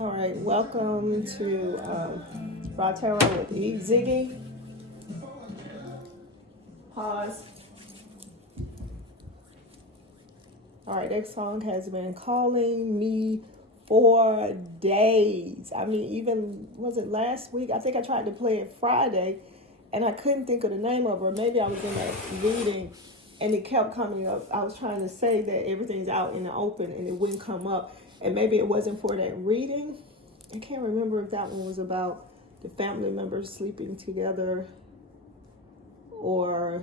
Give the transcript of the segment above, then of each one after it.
All right, welcome to Raw Tarot with E. Ziggy. Pause. All right, that song has been calling me for days. I mean, even, was it last week? I think I tried to play it Friday, and I couldn't think of the name of it. Or maybe I was in that reading, and it kept coming up. I was trying to say that everything's out in the open, and it wouldn't come up. And maybe it wasn't for that reading. I can't remember if that one was about the family members sleeping together or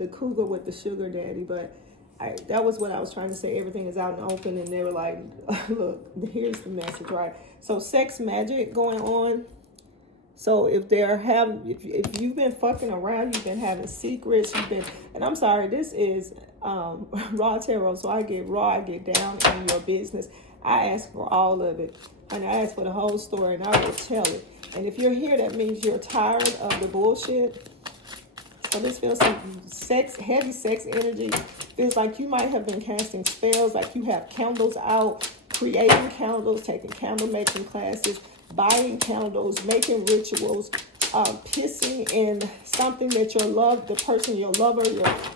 the cougar with the sugar daddy, but that was what I was trying to say. Everything is out in the open, and they were like, look, here's the message, right? So sex magic going on. So if if you've been fucking around, you've been having secrets, and I'm sorry, this is Raw Tarot, so I get raw, I get down in your business. I ask for all of it, and I ask for the whole story, and I will tell it. And if you're here, that means you're tired of the bullshit. So this feels some heavy sex energy. Feels like you might have been casting spells, like you have candles out, creating candles, taking candle making classes, buying candles, making rituals, pissing in something that the person, your lover,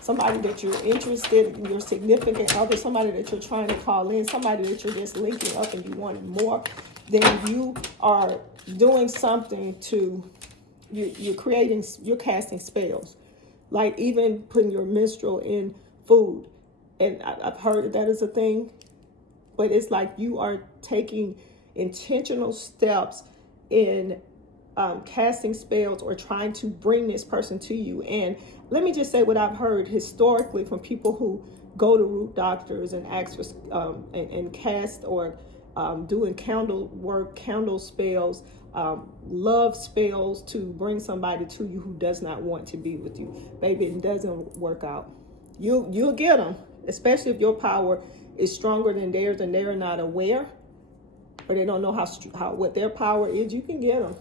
somebody that you're interested in, your significant other, somebody that you're trying to call in, somebody that you're just linking up and you wanted more, then you are doing something you're casting spells. Like even putting your menstrual in food. And I've heard that is a thing. But it's like you are taking intentional steps in casting spells or trying to bring this person to you. And let me just say what I've heard historically from people who go to root doctors and ask for and cast or doing candle work, candle spells, love spells to bring somebody to you who does not want to be with you. Baby, it doesn't work out. You'll get them, especially if your power is stronger than theirs and they're not aware, or they don't know how what their power is. You can get them,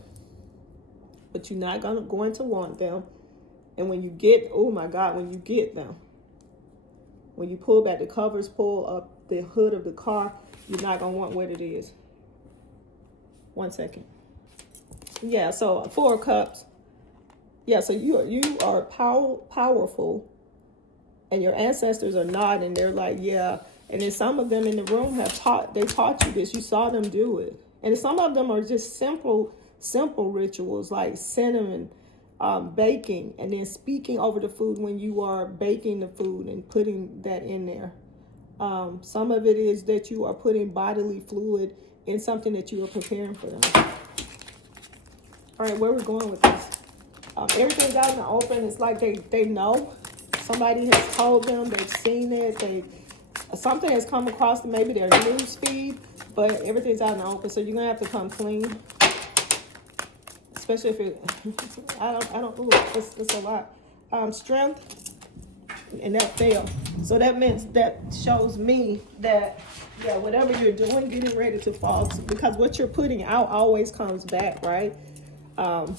but you're not going to want them. And when you get, oh my God, when you get them, when you pull back the covers, pull up the hood of the car, you're not gonna want what it is. 1 second. Yeah, so 4 of Cups. Yeah, so you are powerful, and your ancestors are nodding. They're like, yeah. And then some of them in the room taught you this. You saw them do it. And some of them are just simple rituals like cinnamon, baking, and then speaking over the food when you are baking the food and putting that in there. Some of it is that you are putting bodily fluid in something that you are preparing for them. All right, where we're going with this? Everything's out in the open. It's like they know. Somebody has told them. They've seen it. Something has come across maybe their news feed, but everything's out in the open. So you're gonna have to come clean, especially if it. I don't. Ooh, it's a lot. Strength, and that failed. So that shows me that whatever you're doing, getting ready to fall, because what you're putting out always comes back, right? And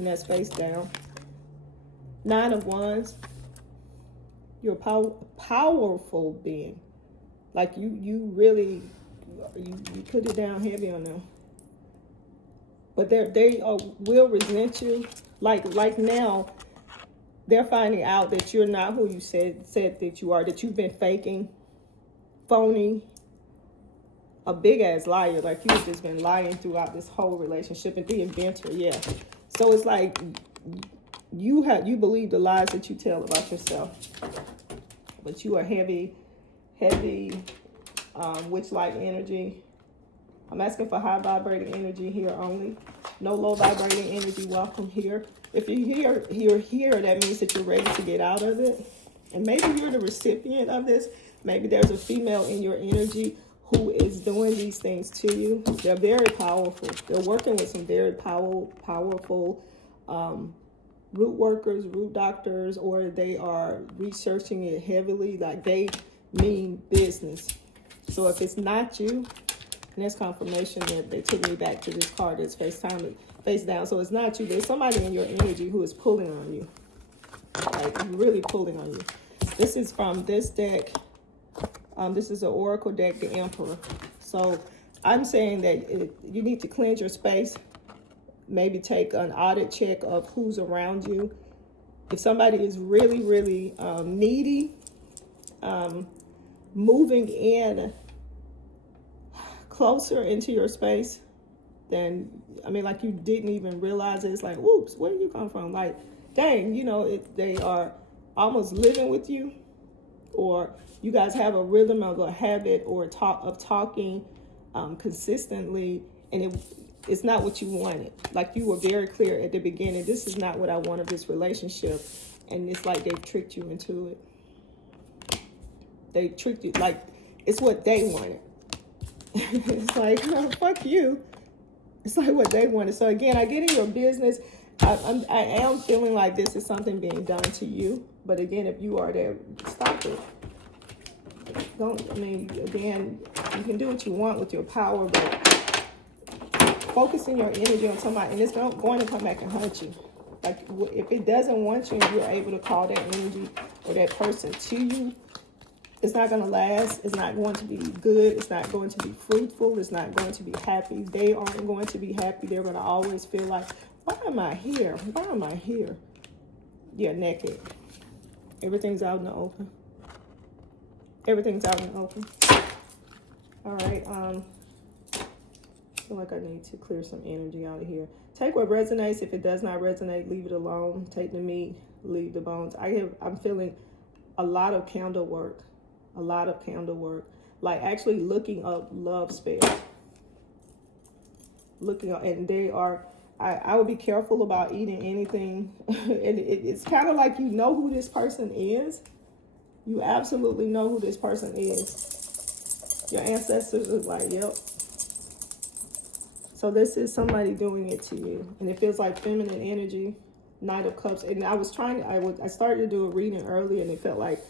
that's face down. 9 of Wands. You're a powerful being. Like you really you put it down heavy on them. But they will resent you. Like now, they're finding out that you're not who you said that you are. That you've been faking, phony, a big ass liar. Like you've just been lying throughout this whole relationship, and the inventor, yeah. So it's like you believe the lies that you tell about yourself, but you are heavy witch-like energy. I'm asking for high vibrating energy here only. No low vibrating energy welcome here. If you're here, that means that you're ready to get out of it. And maybe you're the recipient of this. Maybe there's a female in your energy who is doing these things to you. They're very powerful. They're working with some very powerful root workers, root doctors, or they are researching it heavily. Like they mean business. So if it's not you, and that's confirmation that they took me back to this card that's face down. So it's not you. There's somebody in your energy who is pulling on you. Like really pulling on you. This is from this deck. This is an oracle deck, the Emperor. So I'm saying that you need to cleanse your space. Maybe take an audit check of who's around you. If somebody is really, really needy, moving in closer into your space, then, I mean, like you didn't even realize it. It's like, whoops, where did you come from? Like, dang, you know, they are almost living with you, or you guys have a rhythm of a habit or talking consistently, and it's not what you wanted. Like you were very clear at the beginning, this is not what I want of this relationship, and it's like they've tricked you into it. They tricked you, like it's what they wanted. It's like, no, fuck you. It's like what they wanted. So again, I get in your business. I am feeling like this is something being done to you. But again, if you are there, stop it. Don't, I mean, again, you can do what you want with your power, but focusing your energy on somebody, and it's going to come back and hurt you. Like, if it doesn't want you and you're able to call that energy or that person to you, it's not going to last. It's not going to be good. It's not going to be fruitful. It's not going to be happy. They aren't going to be happy. They're going to always feel like, why am I here? Why am I here? You're naked. Everything's out in the open. Everything's out in the open. All right. I feel like I need to clear some energy out of here. Take what resonates. If it does not resonate, leave it alone. Take the meat, leave the bones. I'm feeling a lot of candle work. A lot of candle work. Like actually looking up love spells. Looking up, and they are, I would be careful about eating anything. And it's kind of like you know who this person is. You absolutely know who this person is. Your ancestors are like, yep. So this is somebody doing it to you. And it feels like feminine energy, Knight of Cups. And I started to do a reading earlier, and it felt like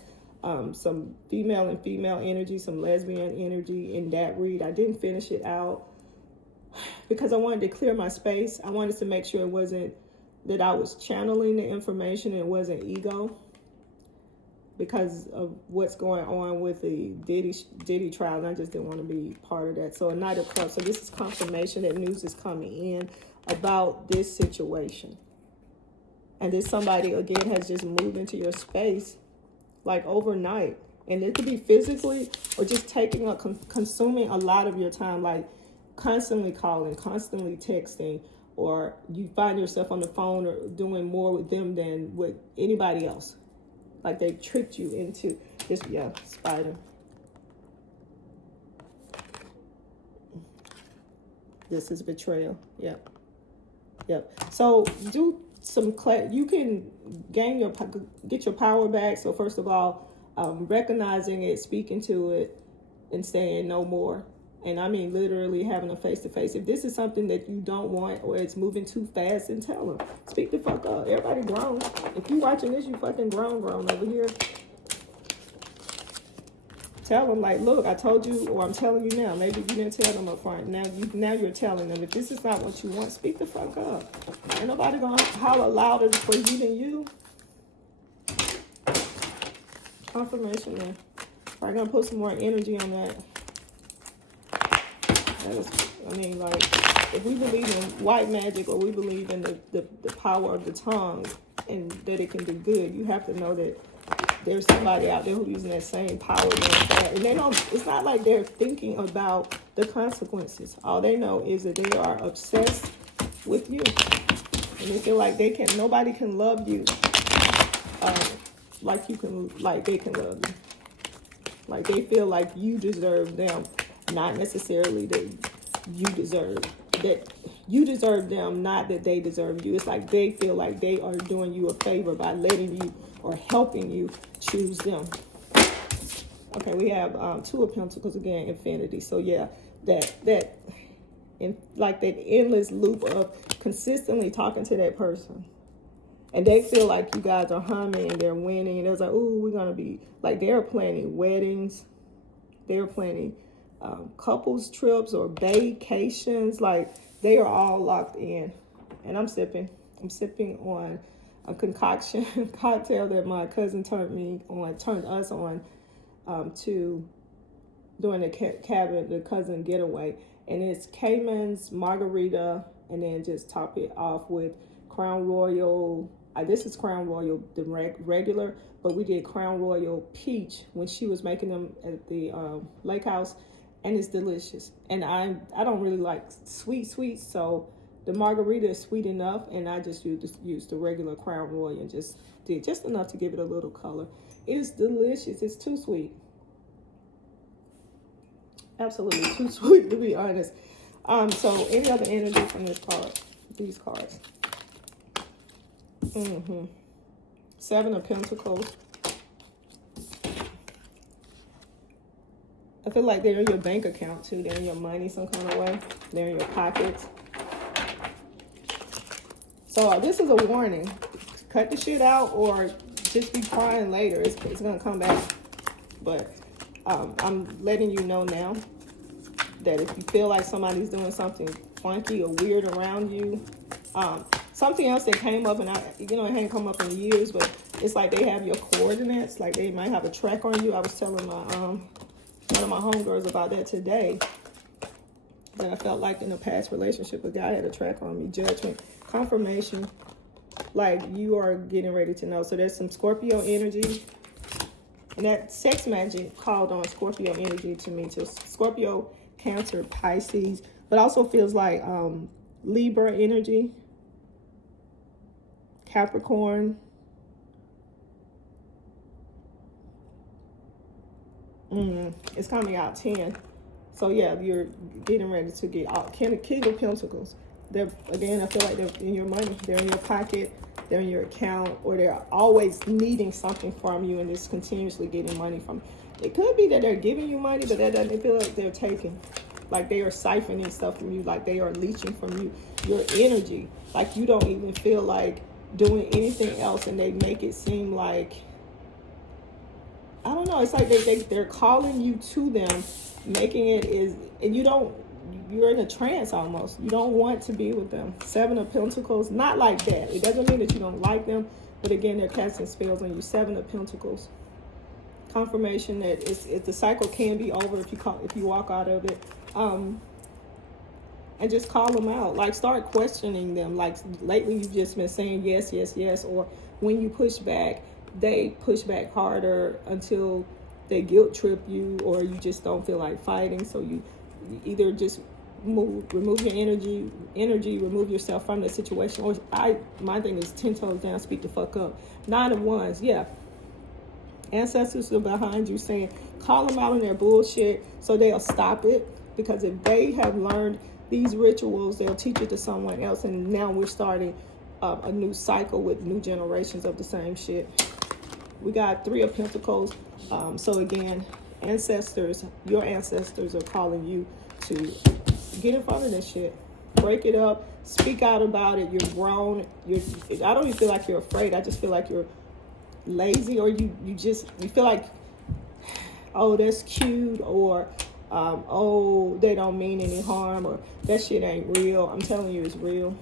some female and female energy, some lesbian energy in that read. I didn't finish it out because I wanted to clear my space. I wanted to make sure it wasn't that I was channeling the information and it wasn't ego, because of what's going on with the Diddy trial, and I just didn't want to be part of that. So a Knight of Cups. So this is confirmation that news is coming in about this situation. And this somebody, again, has just moved into your space like overnight. And it could be physically or just taking up, consuming a lot of your time, like constantly calling, constantly texting, or you find yourself on the phone or doing more with them than with anybody else. Like they tricked you into this, yeah, spider. This is betrayal. Yep. Yep. So do some, you can get your power back. So first of all, recognizing it, speaking to it, and saying no more. And I mean literally having a face-to-face. If this is something that you don't want or it's moving too fast, then tell them. Speak the fuck up. Everybody grown. If you watching this, you fucking grown over here. Tell them, like, look, I told you, or I'm telling you now. Maybe you didn't tell them up front. Now you're telling them. If this is not what you want, speak the fuck up. Ain't nobody gonna holler louder for you than you. Confirmation there. I'm gonna put some more energy on that. I mean, like, if we believe in white magic or we believe in the power of the tongue and that it can do good, you have to know that there's somebody out there who's using that same power. And they don't, it's not like they're thinking about the consequences. All they know is that they are obsessed with you. And they feel like nobody can love you like they can love you. Like they feel like you deserve them. Not necessarily that you deserve them, not that they deserve you. It's like they feel like they are doing you a favor by letting you or helping you choose them. Okay, we have Two of Pentacles again, infinity. So yeah, that endless loop of consistently talking to that person. And they feel like you guys are humming and they're winning. And it's like, ooh, we're going to be, like, they're planning weddings. They're planning couples trips or vacations. Like, they are all locked in. And I'm sipping on a concoction cocktail that my cousin turned us on to during the cabin, the cousin getaway. And it's Cayman's margarita, and then just top it off with Crown Royal. This is Crown Royal, the regular, but we did Crown Royal Peach when she was making them at the lake house, and it's delicious. And I don't really like sweet, so the margarita is sweet enough, and I just used the regular Crown Royal and just did just enough to give it a little color. It is delicious. It's too sweet. Absolutely too sweet, to be honest. So any other energy from this card? These cards. Seven of Pentacles. I feel like they're in your bank account too. They're in your money some kind of way. They're in your pockets. So this is a warning. Cut the shit out or just be crying later. It's going to come back. But I'm letting you know now that if you feel like somebody's doing something funky or weird around you, something else that came up, and it hadn't come up in years, but it's like they have your coordinates, like they might have a track on you. I was telling my one of my homegirls about that today, that I felt like in a past relationship, a guy had a track on me. Judgment, confirmation, like you are getting ready to know. So there's some Scorpio energy, and that sex magic called on Scorpio energy to me, to Scorpio, Cancer, Pisces, but also feels like Libra energy, Capricorn. It's coming out 10. So yeah, you're getting ready to get out. King of Pentacles. They're, again, I feel like they're in your money. They're in your pocket. They're in your account, or they're always needing something from you and just continuously getting money from you. It could be that they're giving you money, but that doesn't feel like they're taking. Like they are siphoning stuff from you. Like they are leeching from you, your energy. Like you don't even feel like doing anything else, and they make it seem like, I don't know, it's like they're calling you to them, making it is, and you're in a trance almost. You don't want to be with them. Seven of Pentacles, not like that. It doesn't mean that you don't like them, but again, they're casting spells on you. Seven of Pentacles. Confirmation that the cycle can be over if you walk out of it. And just call them out. Like start questioning them. Like lately you've just been saying yes, yes, yes, or when you push back, they push back harder until they guilt trip you, or you just don't feel like fighting. So you either just remove your energy, remove yourself from the situation. Or my thing is 10 toes down, speak the fuck up. 9 of Wands, yeah. Ancestors are behind you saying, call them out on their bullshit so they'll stop it. Because if they have learned these rituals, they'll teach it to someone else. And now we're starting a new cycle with new generations of the same shit. We got 3 of Pentacles. So again, your ancestors are calling you to get in front of this shit. Break it up. Speak out about it. You're grown. I don't even feel like you're afraid. I just feel like you're lazy, or you feel like, oh, that's cute, or oh, they don't mean any harm, or that shit ain't real. I'm telling you, it's real.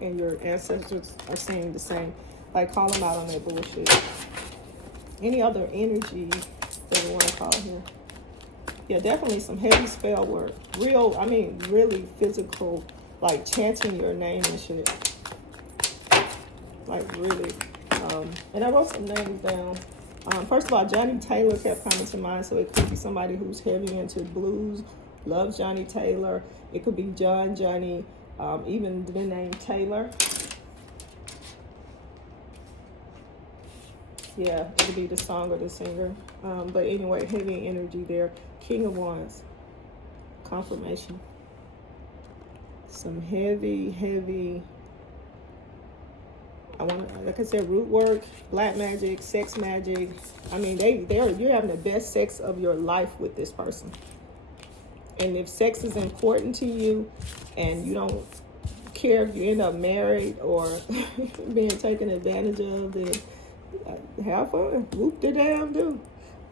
And your ancestors are saying the same. Like, call them out on that bullshit. Any other energy that we want to call here? Yeah, definitely some heavy spell work. Really physical, like chanting your name and shit. Like, really. And I wrote some names down. First of all, Johnny Taylor kept coming to mind, so it could be somebody who's heavy into blues, loves Johnny Taylor. It could be Johnny, even the name Taylor. Yeah, it could be the song or the singer. But anyway, heavy energy there. King of Wands. Confirmation. Some heavy, like I said, root work, black magic, sex magic. I mean, you're having the best sex of your life with this person. And if sex is important to you and you don't care if you end up married or being taken advantage of, then have fun. Whoop the damn do.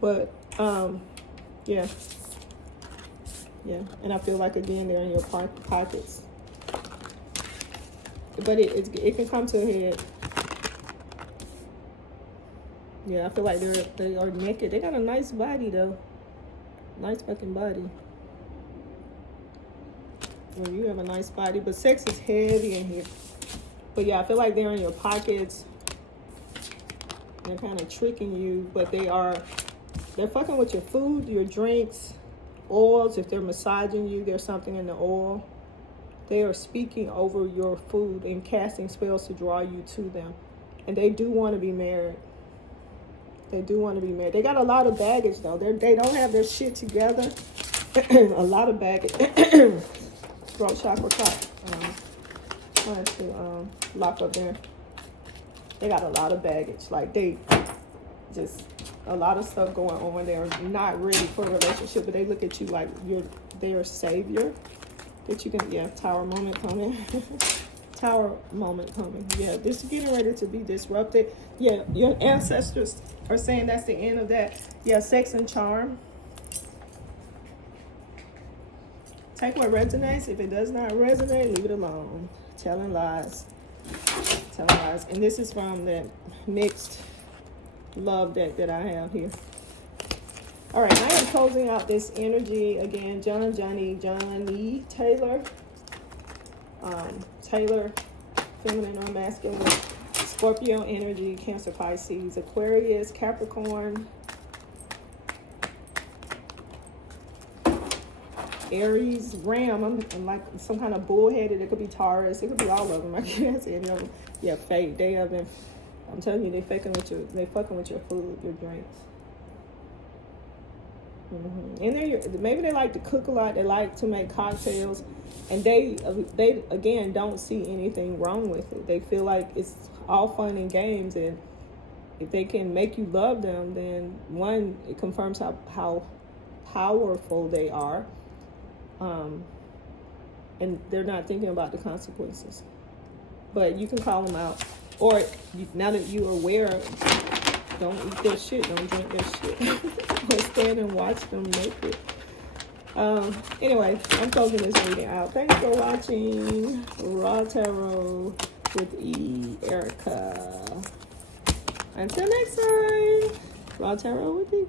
But, yeah. And I feel like, again, they're in your pockets. But it can come to a head. Yeah, I feel like they are naked. They got a nice body, though. Nice fucking body. Well, you have a nice body, but sex is heavy in here. But yeah, I feel like they're in your pockets. They're kind of tricking you, but they're fucking with your food, your drinks, oils. If they're massaging you, there's something in the oil. They are speaking over your food and casting spells to draw you to them. And they do want to be married. They do want to be married. They got a lot of baggage, though. They don't have their shit together. A lot of baggage. Throat chakra top. Trying to lock up there. They got a lot of baggage. Like, they just, a lot of stuff going on. They're not ready for a relationship, but they look at you like you're their savior. That you can, yeah, tower moment coming. Tower moment coming. Yeah, this is getting ready to be disrupted. Yeah, your ancestors are saying that's the end of that. Yeah, sex and charm. Take what resonates. If it does not resonate, leave it alone. Telling lies. Telling lies. And this is from the mixed love deck that I have here. All right, I am closing out this energy again. Johnny Taylor. Taylor, feminine or masculine. Scorpio energy, Cancer, Pisces, Aquarius, Capricorn, Aries, Ram. I'm like some kind of bullheaded. It could be Taurus. It could be all of them. I can't see any of them. Yeah, fake. They have been. I'm telling you, they fucking with your food, your drinks. And maybe they like to cook a lot. They like to make cocktails, and they again don't see anything wrong with it. They feel like it's all fun and games, and if they can make you love them, then one, it confirms how powerful they are, and they're not thinking about the consequences. But you can call them out, or now that you're aware. Don't eat their shit. Don't drink their shit. Or stand and watch them make it. Anyway, I'm closing this reading out. Thanks for watching Raw Tarot with Erica. Until next time, Raw Tarot with E.